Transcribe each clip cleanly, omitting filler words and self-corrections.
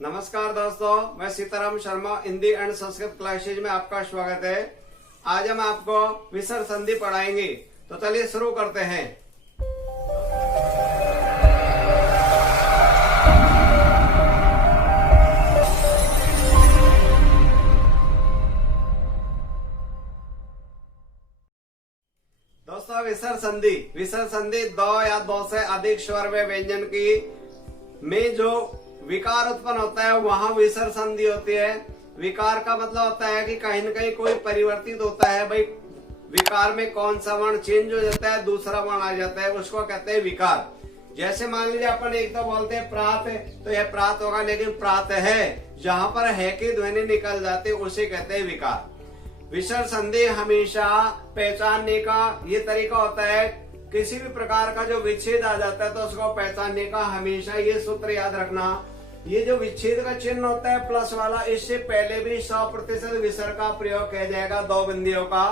नमस्कार दोस्तों, मैं सीताराम शर्मा हिंदी एंड संस्कृत क्लासेज में आपका स्वागत है। आज हम आपको विसर्ग संधि पढ़ाएंगे, तो चलिए शुरू करते हैं। दोस्तों, विसर्ग संधि दो या दो से अधिक स्वर में व्यंजन की में जो विकार उत्पन्न होता है वहां विसर्ग संधि होती है। विकार का मतलब होता है कि कहीं न कहीं कोई परिवर्तित होता है। भाई, विकार में कौन सा वर्ण चेंज हो जाता है, दूसरा वर्ण आ जाता है, उसको कहते हैं विकार। जैसे मान लीजिए अपन एक तो बोलते हैं प्रात, तो यह प्रात होगा, लेकिन प्रात है जहां पर है की ध्वनि निकल जाती है उसे कहते हैं विकार। विसर्ग संधि हमेशा पहचानने का ये तरीका होता है, किसी भी प्रकार का जो विच्छेद आ जाता है तो उसको पहचानने का हमेशा ये सूत्र याद रखना। ये जो विच्छेद का चिन्ह होता है प्लस वाला, इससे पहले भी 100% विसर्ग का प्रयोग किया जाएगा, दो बिंदियों का।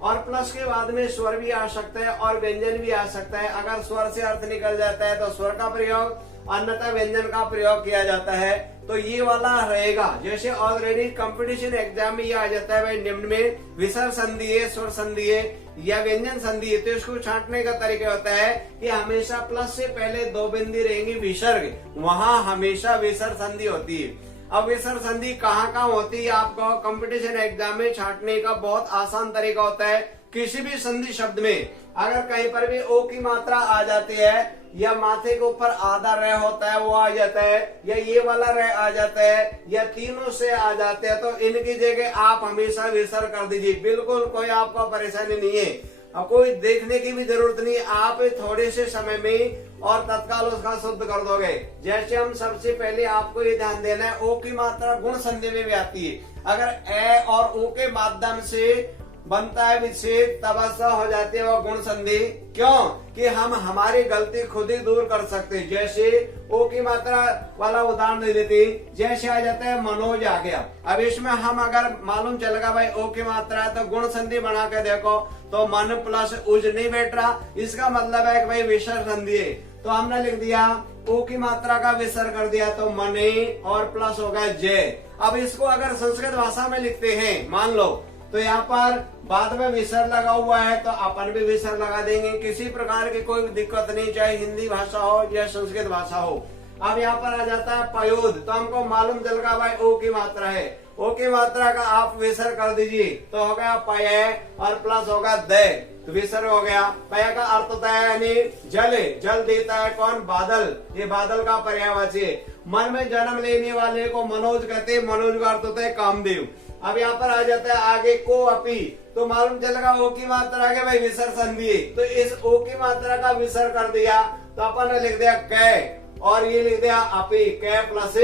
और प्लस के बाद में स्वर भी आ सकता है और व्यंजन भी आ सकता है। अगर स्वर से अर्थ निकल जाता है तो स्वर का प्रयोग, अन्यथा व्यंजन का प्रयोग किया जाता है। तो ये वाला रहेगा। जैसे ऑलरेडी कंपटीशन एग्जाम में ये आ जाता है, भाई निम्न में विसर्ग संधि है, स्वर संधि है या व्यंजन संधि है, तो इसको छांटने का तरीका होता है कि हमेशा प्लस से पहले दो बिंदी रहेंगी विसर्ग, वहां हमेशा विसर्ग संधि होती है। अब विसर्ग संधि कहाँ होती है, आपको कंपटीशन एग्जाम में छांटने का बहुत आसान तरीका होता है। किसी भी संधि शब्द में अगर कहीं पर भी ओ की मात्रा आ जाती है, या माथे के ऊपर आधा रह होता है वो आ जाता है, या ये वाला रह आ जाता है, या तीनों से आ जाते हैं, तो इनकी जगह आप हमेशा विसर्ग कर दीजिए। बिल्कुल कोई आपको परेशानी नहीं है, अब कोई देखने की भी जरूरत नहीं। आप थोड़े से समय में और तत्काल उसका शुद्ध कर दोगे। जैसे हम सबसे पहले आपको ये ध्यान देना है, ओ की मात्रा गुण संधि में भी आती है। अगर ए और ओ के माध्यम से बनता है विच्छेद, तब ऐसा हो जाती है वो गुण संधि। क्यों कि हम हमारी गलती खुद ही दूर कर सकते हैं। जैसे ओ की मात्रा वाला उदाहरण दे देते, जैसे आ जाता है मनोज आ गया। अब इसमें हम अगर मालूम चलेगा भाई ओ की मात्रा है, तो गुण संधि बना के देखो तो मन प्लस उज नहीं बैठ रहा, इसका मतलब है कि भाई विसर्ग संधि है। तो हमने लिख दिया ओ की मात्रा का विसर्ग कर दिया, तो मने और प्लस होगा जय। अब इसको अगर संस्कृत भाषा में लिखते हैं, मान लो, तो यहाँ पर बाद में विसर्ग लगा हुआ है तो अपन भी विसर्ग लगा देंगे। किसी प्रकार की कोई दिक्कत नहीं, चाहे हिंदी भाषा हो या संस्कृत भाषा हो। अब यहाँ पर आ जाता है पयोद, तो हमको मालूम चल गया भाई ओ की मात्रा है, ओ की मात्रा का आप विसर्ग कर दीजिए, तो हो गया पय और प्लस होगा दे, तो विसर्ग हो गया। पय का अर्थ होता है यानी जल, जल देता है कौन, बादल, ये बादल का पर्यायवाची है। मन में जन्म लेने वाले को मनोज कहते हैं, मनोज का अर्थ होता है कामदेव। अब यहाँ पर आ जाता है आगे को अपी, तो मालूम चलेगा ओ की मात्रा है भाई विसर्ग संधि, तो इस ओ की मात्रा का विसर्ग कर दिया, तो अपन ने लिख दिया कै और ये लिख दिया अपी, कै प्लस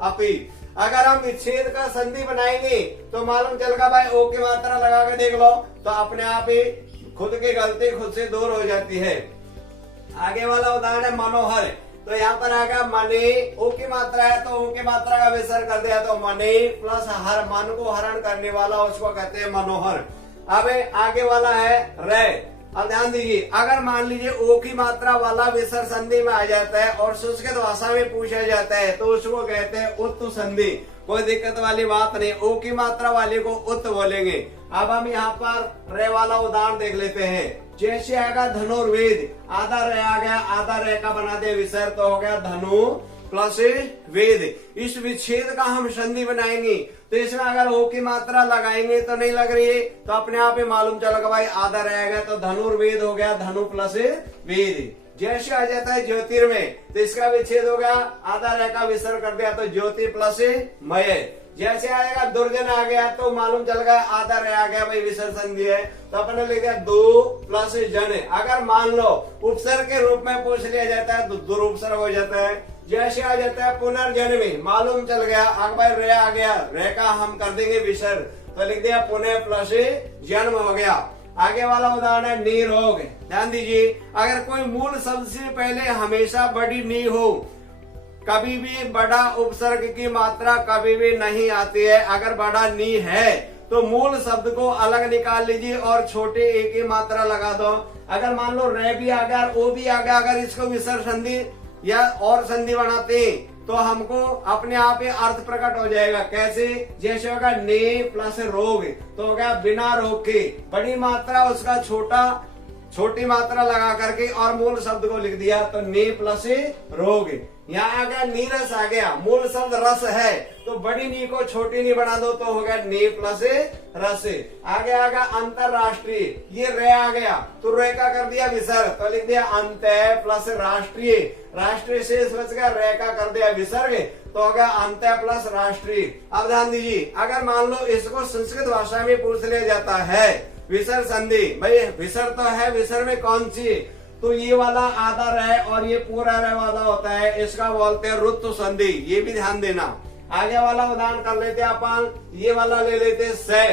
अपी। अगर हम विच्छेद का संधि बनाएंगे तो मालूम चलेगा भाई ओ की मात्रा लगा के देख लो, तो अपने आप ही खुद की गलती खुद से दूर हो जाती है। आगे वाला उदाहरण है मनोहर, तो यहाँ पर आ गया मने, ओ की मात्रा है तो ओ की मात्रा का विसर्ग कर दिया, तो मने प्लस हर, मन को हरण करने वाला उसको कहते हैं मनोहर। अब आगे वाला है रे। अब ध्यान दीजिए, अगर मान लीजिए ओ की मात्रा वाला विसर्ग संधि में आ जाता है और संस्कृत भाषा में पूछा जाता है, तो उसको कहते हैं उत्तु संधि। कोई दिक्कत वाली बात नहीं, ओ की मात्रा वाले को उत्त बोलेंगे। अब हम यहाँ पर रे वाला उदाहरण देख लेते हैं। जैसे आएगा धनुर्वेद, आधा रे आ गया, आधा रे का बना दे विसर्ग, तो हो गया धनु प्लस वेद। इस विच्छेद का हम संधि बनाएंगे, तो इसमें अगर ओ की मात्रा लगाएंगे तो नहीं लग रही है, तो अपने आप ही मालूम चलेगा भाई आधा रह गया, तो धनुर्वेद हो गया, धनु प्लस वेद। जैसे आ जाता है ज्योतिर्मय, तो इसका विच्छेद हो गया, आधा रह का विसर्ग कर दिया, तो ज्योति प्लस मय। जैसे आएगा दुर्जन आ गया, तो मालूम चल गया आधा रह आ गया भाई विसर्ग संधि है, तो अपने लिख दिया दो प्लस जन। अगर मान लो उपसर्ग के रूप में पूछ लिया जाता है तो दुरुपसर्ग हो जाता है। जैसे आ जाता है पुनर्जन्मी, मालूम चल गया अगर भाई रे आ गया, रे का हम कर देंगे विसर्ग, तो लिख दिया पुनः प्लस जन्म हो गया। आगे वाला उदाहरण है निरोग। ध्यान दीजिए, अगर कोई मूल शब्द से पहले हमेशा बड़ी नी हो, कभी भी बड़ा उपसर्ग की मात्रा कभी भी नहीं आती है। अगर बड़ा नी है तो मूल शब्द को अलग निकाल लीजिए और छोटे ए की मात्रा लगा दो। अगर मान लो रे भी आ गया और ओ भी आ गया, अगर इसको विसर्ग संधि या और संधि बनाते हैं तो हमको अपने आप ही अर्थ प्रकट हो जाएगा। कैसे? जैसे होगा ने प्लस रोग, तो हो गया बिना रोग के। बड़ी मात्रा उसका छोटी मात्रा लगा करके और मूल शब्द को लिख दिया, तो ने प्लस रोग। यहाँ आ गया नीरस आ गया, मूल शब्द रस है, तो बड़ी नी को छोटी नी बना दो, तो हो गया ने प्लस रस। आगे आ गया अंतरराष्ट्रीय, ये रे आ गया, तो रे का कर दिया विसर्ग, तो लिख दिया अंत प्लस राष्ट्रीय। राष्ट्रीय शेष बच गया, रे का कर दिया विसर्ग, तो हो गया अंत प्लस राष्ट्रीय। अब ध्यान दीजिए, अगर मान लो इसको संस्कृत भाषा में पूछ लिया जाता है विसर्ग संधि, भाई विसर्ग तो है, विसर्ग में कौन सी? तो ये वाला आधा रह और ये पूरा रह वाला होता है, इसका बोलते हैं ऋतु संधि, ये भी ध्यान देना। आगे वाला उदाहरण कर लेते अपन, ये वाला ले लेते से,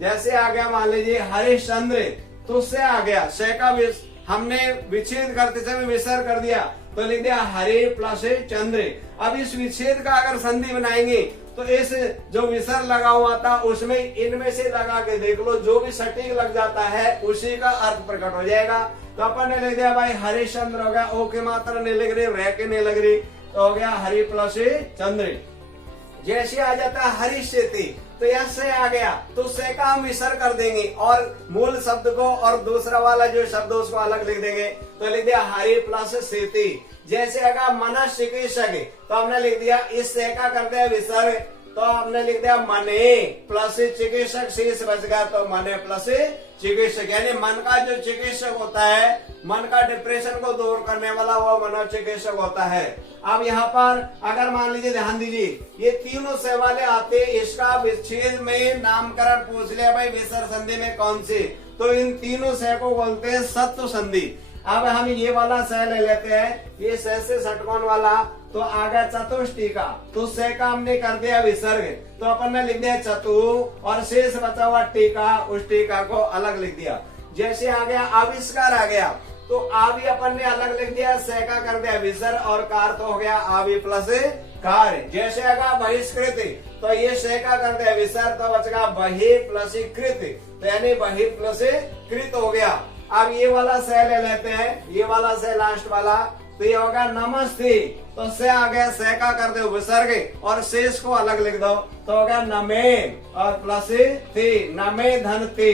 जैसे आ गया मान लीजिए हरिश्चंद्र, तो से आ गया, से का हमने विच्छेद करते समय विसर्ग कर दिया, तो लिख दिया हरे प्लस चंद्र। अब इस विच्छेद का अगर संधि बनाएंगे तो इस जो विसर्ग लगा हुआ था उसमें इनमें से लगा के देख लो, जो भी सटीक लग जाता है उसी का अर्थ प्रकट हो जाएगा। तो अपन ने लिख दिया भाई हरिश्चंद्र हो गया, ओ की मात्रा नहीं लग रही, रे के नहीं लग रही, तो हो गया हरि प्लस चंद्र। जैसे आ जाता है हरिष्यति, तो यह से आ गया, तो से का हम विसर्ग कर देंगे और मूल शब्द को और दूसरा वाला जो शब्द उसको अलग लिख देंगे, तो लिख दिया हरि प्लस सेति। जैसे आगा मनस चिकित्सक, तो हमने लिख दिया इस से का कर दिया विसर्ग, तो हमने लिख दिया मने प्लस चिकित्सक, शेष बच गया, तो मने प्लस चिकित्सक, यानी मन का जो चिकित्सक होता है, मन का डिप्रेशन को दूर करने वाला वो मनोचिकित्सक होता है। अब यहाँ पर अगर मान लीजिए, ध्यान दीजिए, ये तीनों से वाले आते, इसका विच्छेद में नामकरण पूछ लिया भाई विसर्ग संधि में कौन सी, तो इन तीनों से को बोलते हैं सत्व संधि। अब हम ये वाला से ले लेते हैं, ये से षटकोण वाला, तो आ गया चतुष्टिका, तो से का हमने कर दिया विसर्ग, तो अपन ने लिख दिया चतु, और शेष बचा हुआ टीका, उस टीका को अलग लिख दिया। जैसे आ गया आविष्कार आ गया, तो आवी अपन ने अलग लिख दिया, से का कर दिया विसर्ग, और कार तो हो गया आवी प्लस कार। जैसे आगा बहिष्कृत, तो ये से का कर दिया विसर्ग, तो बचेगा बहि प्लस कृत, तो यानी बहि प्लस कृत हो गया। अब ये वाला से ले लेते हैं, ये वाला से लास्ट वाला, तो ये होगा नमस्ते, तो से आ गया, से का कर दो विसर्ग और शेष को अलग लिख दो, तो होगा नमे और प्लस थे, नमे धन थे।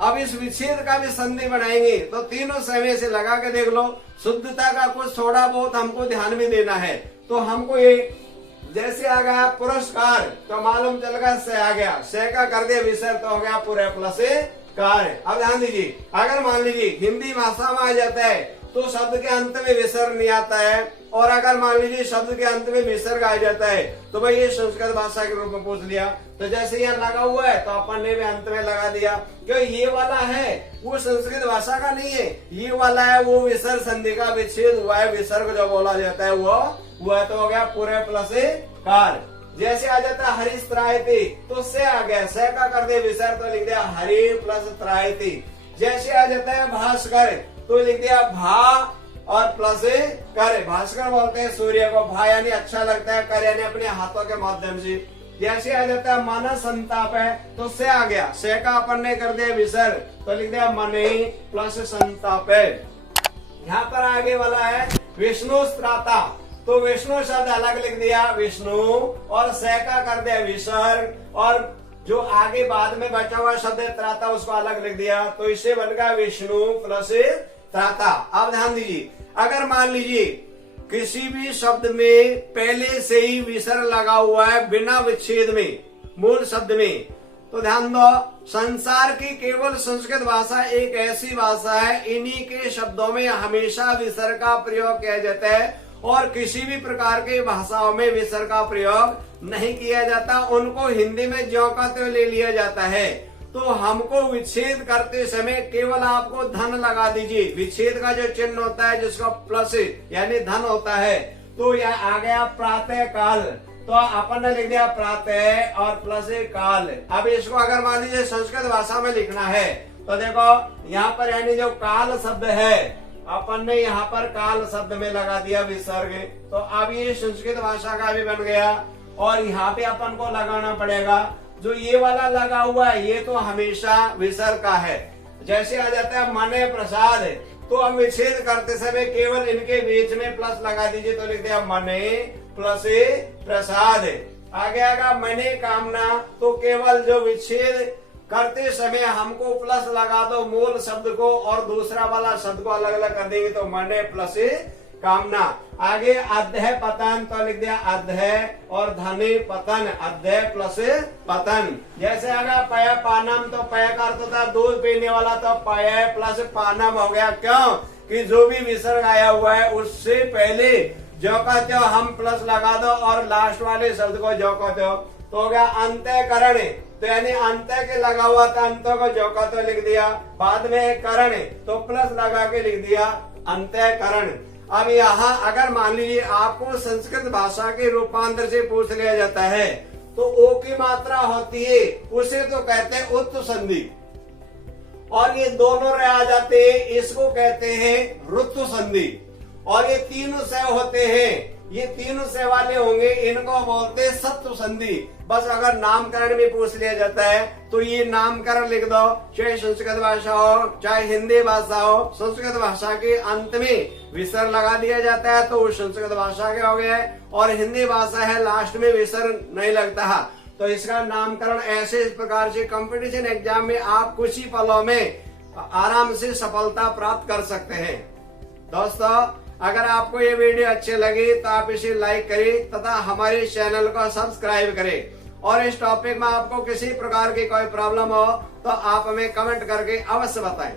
अब इस विच्छेद का भी संधि बनाएंगे, तो तीनों समय से लगा के देख लो, शुद्धता का कुछ थोड़ा बहुत हमको ध्यान में देना है। तो हमको ये जैसे आ गया पुरस्कार, तो मालूम चल गया से आ गया, से का कर दिया विसर्ग, तो हो गया पूरे प्लस कार। अब ध्यान दीजिए, अगर मान लीजिए हिंदी भाषा में आ जाता है तो शब्द के अंत में विसर्ग नहीं आता है, और अगर मान लीजिए शब्द के अंत में विसर्ग आ जाता है, तो भाई ये संस्कृत भाषा के रूप में पूछ लिया। तो जैसे यहाँ लगा हुआ है, तो अपन ने भी अंत में लगा दिया, क्यों ये वाला है वो संस्कृत भाषा का नहीं है, ये वाला है वो विसर्ग संधि का विच्छेद हुआ है, विसर्ग जो बोला जाता है वो है, तो हो गया पूरे प्लस कार। जैसे आ जाता है हरिस्त्रायति, तो से आ गया, से का कर दे विसर्ग, तो लिख दिया हरि प्लस त्रायति। जैसे आ जाता है भास्कर, तो लिख दिया भा और प्लस कर, भास्कर बोलते हैं सूर्य को, भा यानी अच्छा लगता है, कर यानी अपने हाथों के माध्यम से। जैसे आ जाता है मन संताप है, तो से आ गया, से का अपन ने कर दिया विसर्ग, तो लिख दिया मने प्लस संताप है। यहाँ पर आगे वाला है विष्णु स्त्राता, तो विष्णु शब्द अलग लिख दिया विष्णु, और से का कर दिया विसर्ग, और जो आगे बाद में बचा हुआ शब्द है त्राता उसको अलग लिख दिया, तो इससे बन गया विष्णु प्लस त्राता। अब ध्यान दीजिए, अगर मान लीजिए किसी भी शब्द में पहले से ही विसर्ग लगा हुआ है बिना विच्छेद में मूल शब्द में, तो ध्यान दो, संसार की केवल संस्कृत भाषा एक ऐसी भाषा है, इन्हीं के शब्दों में हमेशा विसर्ग का प्रयोग किया जाता है, और किसी भी प्रकार के भाषाओं में विसर्ग का प्रयोग नहीं किया जाता, उनको हिंदी में ज्यों का त्यों ले लिया जाता है। तो हमको विच्छेद करते समय केवल आपको धन लगा दीजिए, विच्छेद का जो चिन्ह होता है जिसका प्लस यानी धन होता है, तो यह आ गया प्रातः काल, तो अपन ने लिख दिया प्रातः और प्लस काल। अब इसको अगर मान लीजिए संस्कृत भाषा में लिखना है, तो देखो यहाँ पर यानी जो काल शब्द है, अपन ने यहाँ पर काल शब्द में लगा दिया विसर्ग, तो अब ये संस्कृत भाषा का भी बन गया, और यहाँ पे अपन को लगाना पड़ेगा, जो ये वाला लगा हुआ है ये तो हमेशा विसर्ग का है। जैसे आ जाता है मने प्रसाद, तो हम विच्छेद करते समय केवल इनके बीच में प्लस लगा दीजिए, तो लिख दिया मने प्लस प्रसाद। आगे आगा मने कामना, तो केवल जो विच्छेद करते समय हमको प्लस लगा दो मूल शब्द को और दूसरा वाला शब्द को अलग अलग कर देंगे तो मने प्लस कामना। आगे अध्यय पतन, तो लिख दिया अध्यय, और धने पतन, अध्यय प्लस पतन। जैसे अगर पय पानम, तो पय का अर्थ होता है दूध पीने वाला, तो पय प्लस पानम हो गया। क्यों कि जो भी विसर्ग आया हुआ है उससे पहले जो कहते हो हम प्लस लगा दो और लास्ट वाले शब्द को जो कहते हो, तो हो गया अंत्यकरण। तो यानी अंत्य के लगा हुआ था, अंतों को जो कहते हो लिख दिया, बाद में करण तो प्लस लगा के लिख दिया अंत्यकरण। अब यहाँ अगर मान लीजिए आपको संस्कृत भाषा के रूपांतर से पूछ लिया जाता है तो ओ की मात्रा होती है, उसे तो कहते हैं उत्त संधि, और ये दोनों रह आ जाते हैं, इसको कहते हैं रुत्व संधि। और ये तीनों से होते हैं, ये तीनों से वाले होंगे, इनको बोलते हैं सत्व संधि। बस अगर नामकरण में पूछ लिया जाता है तो ये नामकरण लिख दो, चाहे संस्कृत भाषा हो चाहे हिंदी भाषा हो। संस्कृत भाषा के अंत में विसर्ग लगा दिया जाता है तो वो संस्कृत भाषा के हो गए, और हिंदी भाषा है लास्ट में विसर्ग नहीं लगता है, तो इसका नामकरण ऐसे इस प्रकार से कंपटीशन एग्जाम में आप कुछ ही पलों में आराम से सफलता प्राप्त कर सकते हैं। दोस्तों, अगर आपको ये वीडियो अच्छे लगे तो आप इसे लाइक करें तथा हमारे चैनल को सब्सक्राइब करें, और इस टॉपिक में आपको किसी प्रकार की कोई प्रॉब्लम हो तो आप हमें कमेंट करके अवश्य बताएं।